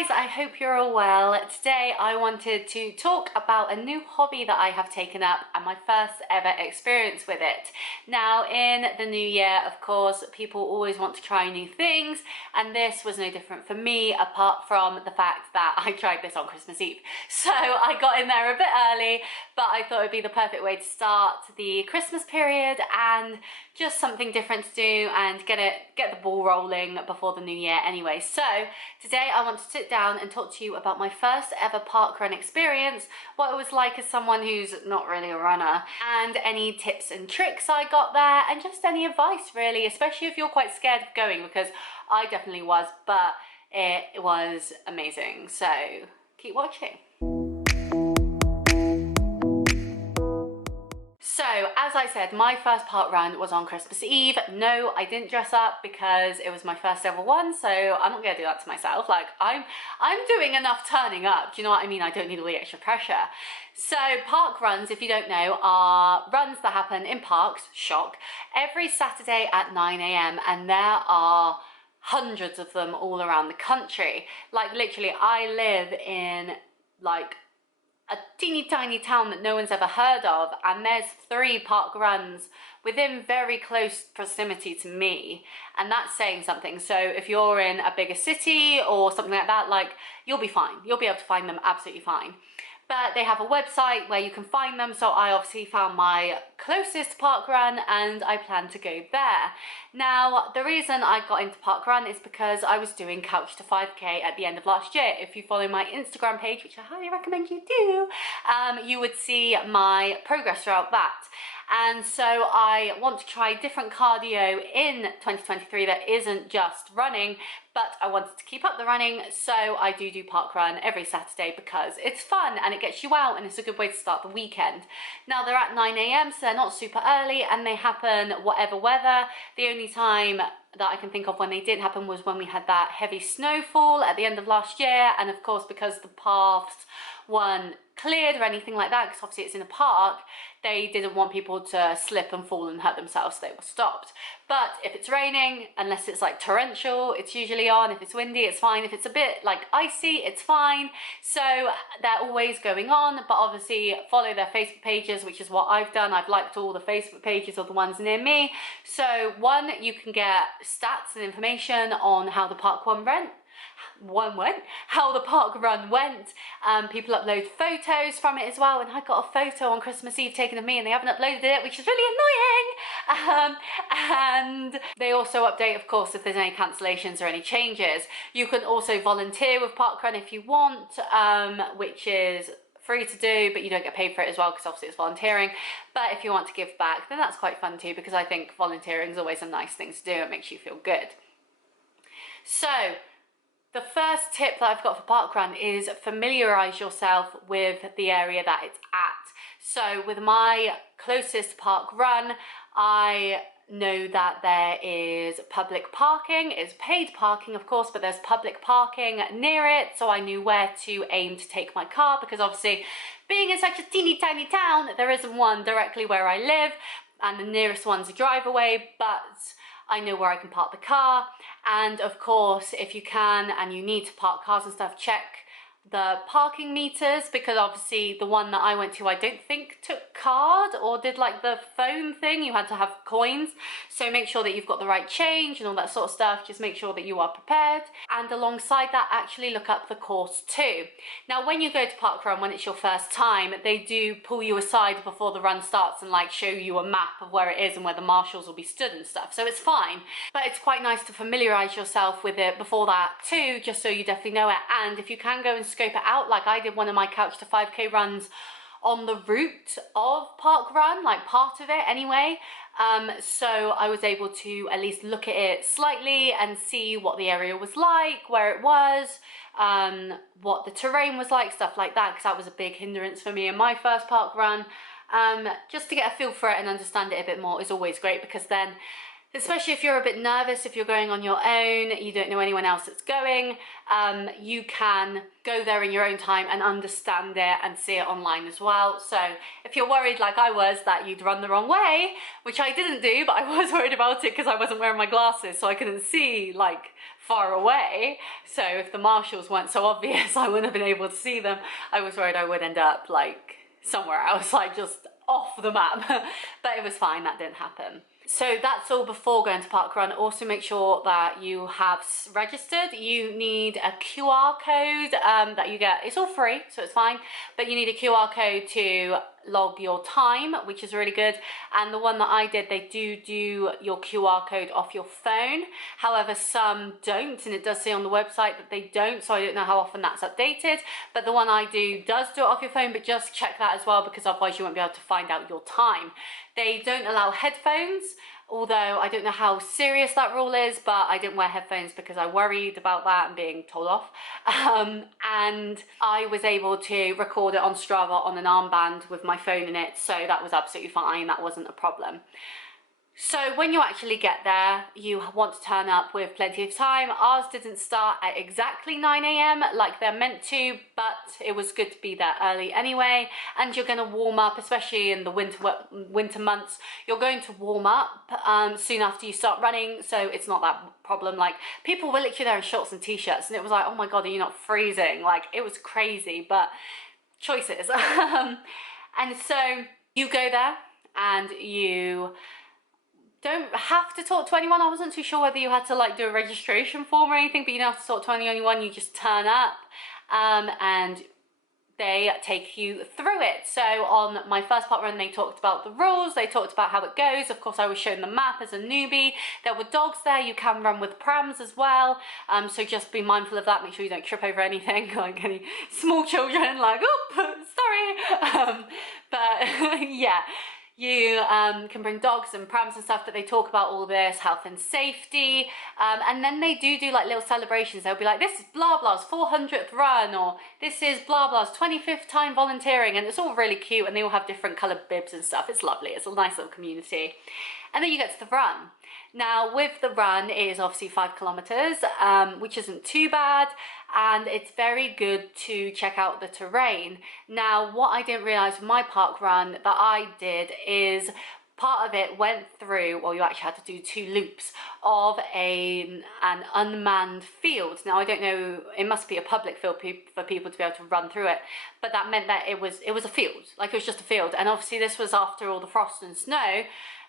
guys, I hope you're all well. Today I wanted to talk about a new hobby that I have taken up and my first ever experience with it. Now in the new year, of course, people always want to try new things, and this was no different for me, apart from the fact that I tried this on Christmas Eve. So I got in there a bit early, but I thought it would be the perfect way to start the Christmas period and just something different to do and get the ball rolling before the new year anyway. So today I want to sit down and talk to you about my first ever parkrun experience, what it was like as someone who's not really a runner, and any tips and tricks I got there, and just any advice really, especially if you're quite scared of going, because I definitely was, but it was amazing. So keep watching. So, as I said, my first park run was on Christmas Eve. No, I didn't dress up because it was my first ever one, so I'm not gonna do that to myself. Like, I'm doing enough turning up, do you know what I mean? I don't need all the extra pressure. So, park runs, if you don't know, are runs that happen in parks, shock, every Saturday at 9 AM, and there are hundreds of them all around the country. Like, literally, I live in, like, a teeny tiny town that no one's ever heard of, and there's 3 park runs within very close proximity to me, and that's saying something. So if you're in a bigger city or something like that, like, you'll be fine. You'll be able to find them absolutely fine. But they have a website where you can find them, so I obviously found my closest park run and I plan to go there. Now, the reason I got into parkrun is because I was doing Couch to 5K at the end of last year. If you follow my Instagram page, which I highly recommend you do, you would see my progress throughout that. And so I want to try different cardio in 2023 that isn't just running, but I wanted to keep up the running, so I do parkrun every Saturday because it's fun and it gets you out and it's a good way to start the weekend. Now they're at 9 AM, so they're not super early, and they happen whatever weather. The only time that I can think of when they didn't happen was when we had that heavy snowfall at the end of last year, and of course because the paths weren't cleared or anything like that, because obviously it's in a park, they didn't want people to slip and fall and hurt themselves, so they were stopped. But if it's raining, unless it's like torrential, it's usually on. If it's windy, it's fine. If it's a bit like icy, it's fine. So they're always going on, but obviously follow their Facebook pages, which is what I've done. I've liked all the Facebook pages of the ones near me. So one, you can get stats and information on how the park run went. How the park run went. People upload photos from it as well, and I got a photo on Christmas Eve taken of me and they haven't uploaded it, which is really annoying. And they also update, of course, if there's any cancellations or any changes. You can also volunteer with parkrun if you want, which is free to do, but you don't get paid for it as well because obviously it's volunteering. But if you want to give back, then that's quite fun too, because I think volunteering is always a nice thing to do. It makes you feel good. So the first tip that I've got for parkrun is familiarise yourself with the area that it's at. So with my closest park run, I know that there is public parking. It's paid parking, of course, but there's public parking near it, so I knew where to aim to take my car, because obviously being in such a teeny tiny town, there isn't one directly where I live, and the nearest one's a drive away, but I know where I can park the car. And of course, if you can and you need to park cars and stuff, check the parking meters, because obviously the one that I went to, I don't think took card or did like the phone thing. You had to have coins, so make sure that you've got the right change and all that sort of stuff. Just make sure that you are prepared, and alongside that, actually look up the course too. Now when you go to parkrun, when it's your first time, they do pull you aside before the run starts and like show you a map of where it is and where the marshals will be stood and stuff, so it's fine. But it's quite nice to familiarize yourself with it before that too, just so you definitely know it. And if you can go and scope it out, like I did one of my Couch to 5K runs on the route of parkrun, like part of it anyway, so I was able to at least look at it slightly and see what the area was like, where it was, what the terrain was like, stuff like that, because that was a big hindrance for me in my first park run. Just to get a feel for it and understand it a bit more is always great, because then, especially if you're a bit nervous, if you're going on your own, you don't know anyone else that's going, you can go there in your own time and understand it and see it online as well. So if you're worried like I was that you'd run the wrong way, which I didn't do, but I was worried about it because I wasn't wearing my glasses, so I couldn't see like far away, so if the marshals weren't so obvious, I wouldn't have been able to see them. I was worried I would end up like somewhere else, like just off the map. But it was fine, that didn't happen. So that's all before going to Parkrun. Also make sure that you have registered. You need a QR code that you get. It's all free, so it's fine. But you need a QR code to log your time, which is really good. And the one that I did, they do your QR code off your phone. However, some don't, and it does say on the website that they don't, so I don't know how often that's updated. But the one I do does do it off your phone, but just check that as well, because otherwise you won't be able to find out your time. They don't allow headphones, although I don't know how serious that rule is, but I didn't wear headphones because I worried about that and being told off. And I was able to record it on Strava on an armband with my phone in it, so that was absolutely fine. That wasn't a problem. So when you actually get there, you want to turn up with plenty of time. Ours didn't start at exactly 9 AM like they're meant to, but it was good to be there early anyway. And you're going to warm up, especially in the winter months. You're going to warm up soon after you start running, so it's not that problem. Like, people were literally there in shorts and t-shirts, and it was like, oh my god, are you not freezing? Like, it was crazy, but choices. And so you go there and you don't have to talk to anyone. I wasn't too sure whether you had to like do a registration form or anything, but you don't have to talk to anyone. You just turn up and they take you through it. So on my first parkrun, they talked about the rules, they talked about how it goes. Of course, I was shown the map as a newbie. There were dogs there. You can run with prams as well, so just be mindful of that. Make sure you don't trip over anything, like any small children, like, oh, sorry. But yeah, you can bring dogs and prams and stuff, but they talk about all this health and safety, and then they do like little celebrations. They'll be like, this is blah blah's 400th run, or this is blah blah's 25th time volunteering, and it's all really cute, and they all have different coloured bibs and stuff. It's lovely. It's a nice little community. And then you get to the run. Now with the run, it is obviously 5 kilometers, which isn't too bad, and it's very good to check out the terrain. Now what I didn't realise with my park run that I did is part of it went through, well, you actually had to do 2 loops of an unmanned field. Now I don't know, it must be a public field for people to be able to run through it, but that meant that it was a field, like it was just a field. And obviously this was after all the frost and snow,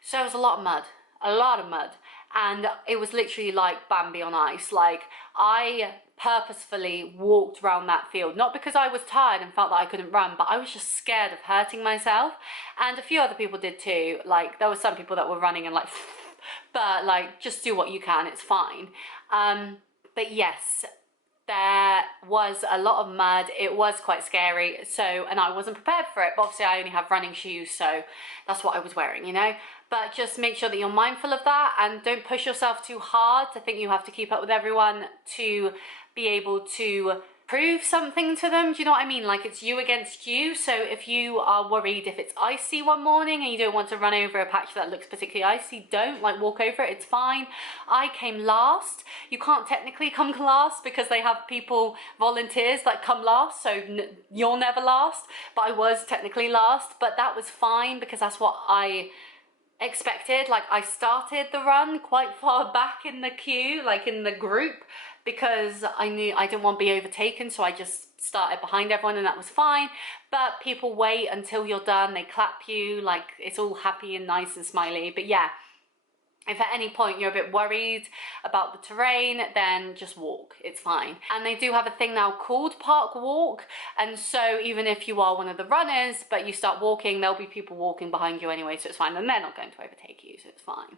so it was a lot of mud. And it was literally like Bambi on ice. Like, I purposefully walked around that field, not because I was tired and felt that I couldn't run, but I was just scared of hurting myself. And a few other people did too. Like, there were some people that were running and like, but like, just do what you can, it's fine. But yes, there was a lot of mud. It was quite scary, so, and I wasn't prepared for it, but obviously I only have running shoes, so that's what I was wearing, you know. But just make sure that you're mindful of that, and don't push yourself too hard to think you have to keep up with everyone to be able to prove something to them. Do you know what I mean? Like, it's you against you. So if you are worried if it's icy one morning and you don't want to run over a patch that looks particularly icy, don't, like, walk over it. It's fine. I came last. You can't technically come last because they have people, volunteers that come last, so you're never last. But I was technically last, but that was fine because that's what I expected. Like, I started the run quite far back in the queue, like in the group, because I knew I didn't want to be overtaken, so I just started behind everyone, and that was fine. But people wait until you're done, they clap you, like it's all happy and nice and smiley. But yeah, if at any point you're a bit worried about the terrain, then just walk, it's fine. And they do have a thing now called Park Walk, and so even if you are one of the runners but you start walking, there'll be people walking behind you anyway, so it's fine, and they're not going to overtake you, so it's fine.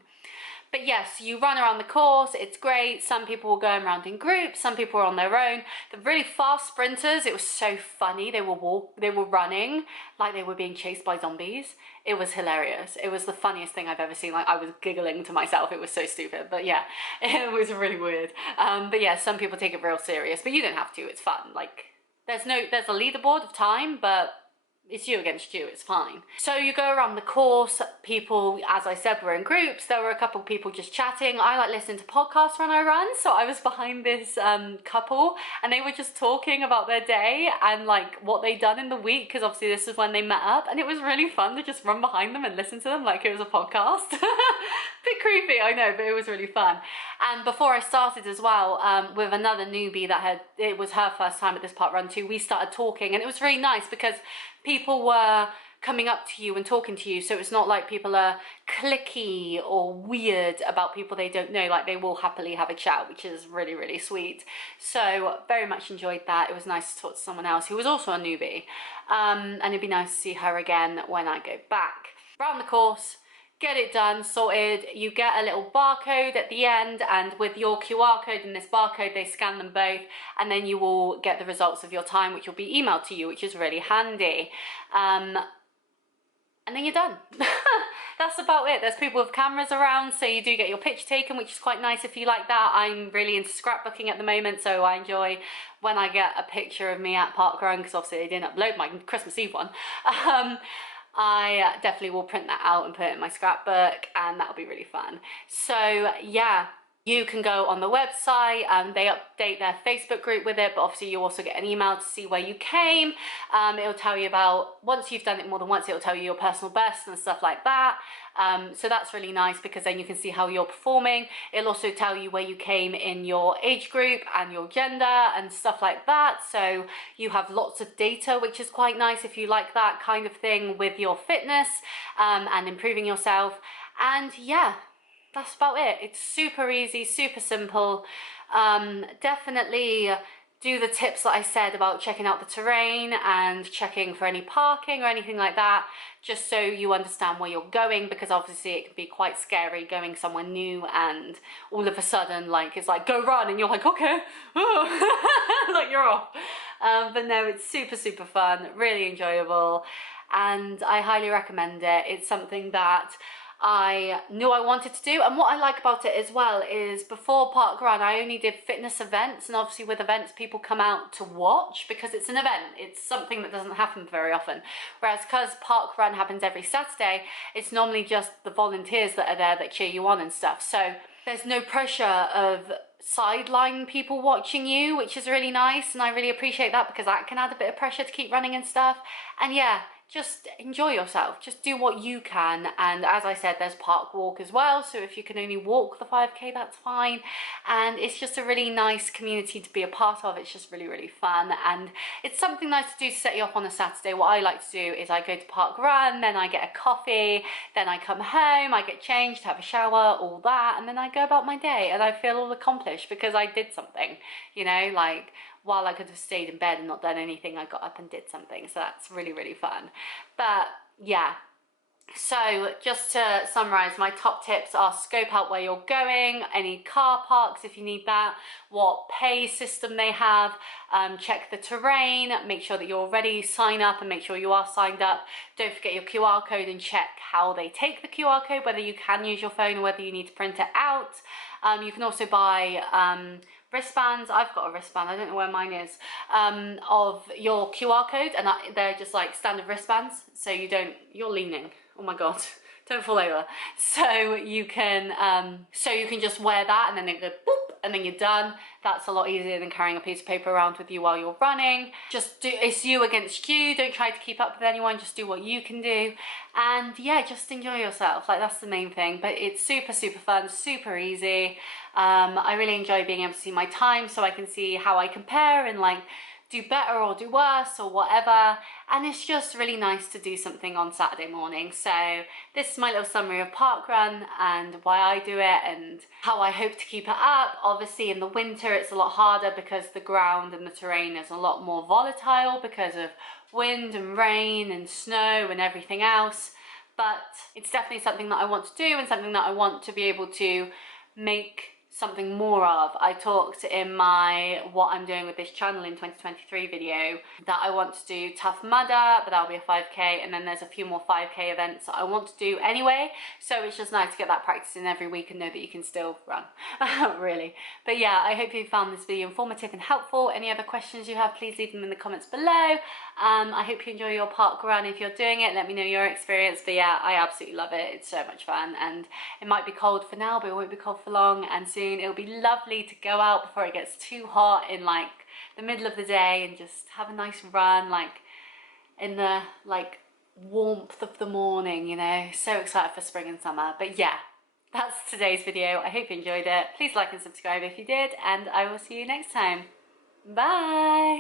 But yes, you run around the course, it's great. Some people were going around in groups, some people were on their own. The really fast sprinters, it was so funny. They were running like they were being chased by zombies. It was hilarious. It was the funniest thing I've ever seen. Like, I was giggling to myself. It was so stupid, but yeah, it was really weird. But yeah, some people take it real serious, but you don't have to, it's fun. Like, there's a leaderboard of time, but it's you against you, it's fine. So you go around the course, people, as I said, were in groups. There were a couple of people just chatting. I like listening to podcasts when I run, so I was behind this couple, and they were just talking about their day and like what they'd done in the week, because obviously this is when they met up, and it was really fun to just run behind them and listen to them like it was a podcast. Bit creepy, I know, but it was really fun. And before I started as well, with another newbie it was her first time at this park run too, we started talking, and it was really nice because people were coming up to you and talking to you, so it's not like people are cliquey or weird about people they don't know. Like, they will happily have a chat, which is really, really sweet. So very much enjoyed that. It was nice to talk to someone else who was also a newbie, and it'd be nice to see her again when I go back. Round the course, get it done, sorted. You get a little barcode at the end, and with your QR code and this barcode, they scan them both, and then you will get the results of your time, which will be emailed to you, which is really handy. And then you're done. That's about it. There's people with cameras around, so you do get your picture taken, which is quite nice if you like that. I'm really into scrapbooking at the moment, so I enjoy when I get a picture of me at Parkrun, because obviously I didn't upload my Christmas Eve one. I definitely will print that out and put it in my scrapbook, and that'll be really fun. So yeah, you can go on the website, and they update their Facebook group with it, but obviously you also get an email to see where you came. It'll tell you about, once you've done it more than once, it'll tell you your personal best and stuff like that. So that's really nice, because then you can see how you're performing. It'll also tell you where you came in your age group and your gender and stuff like that. So you have lots of data, which is quite nice if you like that kind of thing with your fitness, and improving yourself. And yeah, that's about it. It's super easy, super simple. Definitely do the tips that I said about checking out the terrain and checking for any parking or anything like that, just so you understand where you're going, because obviously it can be quite scary going somewhere new and all of a sudden, like, it's like, go run, and you're like, okay, like, you're off. But no, it's super, super fun, really enjoyable, and I highly recommend it. It's something that I knew I wanted to do, and what I like about it as well is, before Parkrun I only did fitness events, and obviously with events people come out to watch because it's an event, it's something that doesn't happen very often, whereas because Parkrun happens every Saturday, it's normally just the volunteers that are there that cheer you on and stuff, so there's no pressure of sideline people watching you, which is really nice, and I really appreciate that, because that can add a bit of pressure to keep running and stuff. And yeah, just enjoy yourself, just do what you can. And as I said, there's park walk as well, so if you can only walk the 5k, that's fine. And it's just a really nice community to be a part of. It's just really, really fun, and it's something nice to do to set you off on a Saturday. What I like to do is I go to Parkrun, then I get a coffee, then I come home, I get changed, have a shower, all that, and then I go about my day, and I feel all accomplished because I did something, you know, like, while I could have stayed in bed and not done anything, I got up and did something. So that's really, really fun. But yeah, so just to summarize, my top tips are: scope out where you're going, any car parks if you need that, what pay system they have, check the terrain, make sure that you're ready, sign up and make sure you are signed up. Don't forget your QR code, and check how they take the QR code, whether you can use your phone or whether you need to print it out. You can also buy wristbands. I've got a wristband, I don't know where mine is, of your QR code, and they're just like standard wristbands, so you're leaning, oh my god, don't fall over. So you can just wear that, and then they go boop, and then you're done. That's a lot easier than carrying a piece of paper around with you while you're running. It's you against you. Don't try to keep up with anyone, just do what you can do. And yeah, just enjoy yourself. Like, that's the main thing. But it's super, super fun, super easy. I really enjoy being able to see my time, so I can see how I compare and like do better or do worse or whatever. And it's just really nice to do something on Saturday morning. So this is my little summary of Parkrun and why I do it and how I hope to keep it up. Obviously in the winter it's a lot harder because the ground and the terrain is a lot more volatile because of wind and rain and snow and everything else. But it's definitely something that I want to do, and something that I want to be able to make something more of. I talked in my what I'm doing with this channel in 2023 video that I want to do Tough Mudder, but that'll be a 5k, and then there's a few more 5k events that I want to do anyway, so it's just nice to get that practice in every week and know that you can still run. Really. But yeah, I hope you found this video informative and helpful. Any other questions you have, please leave them in the comments below. I hope you enjoy your park run. If you're doing it, let me know your experience. But yeah, I absolutely love it. It's so much fun, and it might be cold for now, but it won't be cold for long, and soon it'll be lovely to go out before it gets too hot in like the middle of the day and just have a nice run, like in the like warmth of the morning, you know. So excited for spring and summer. But yeah, That's today's video. I hope you enjoyed it. Please like and subscribe if you did, and I will see you next time. Bye!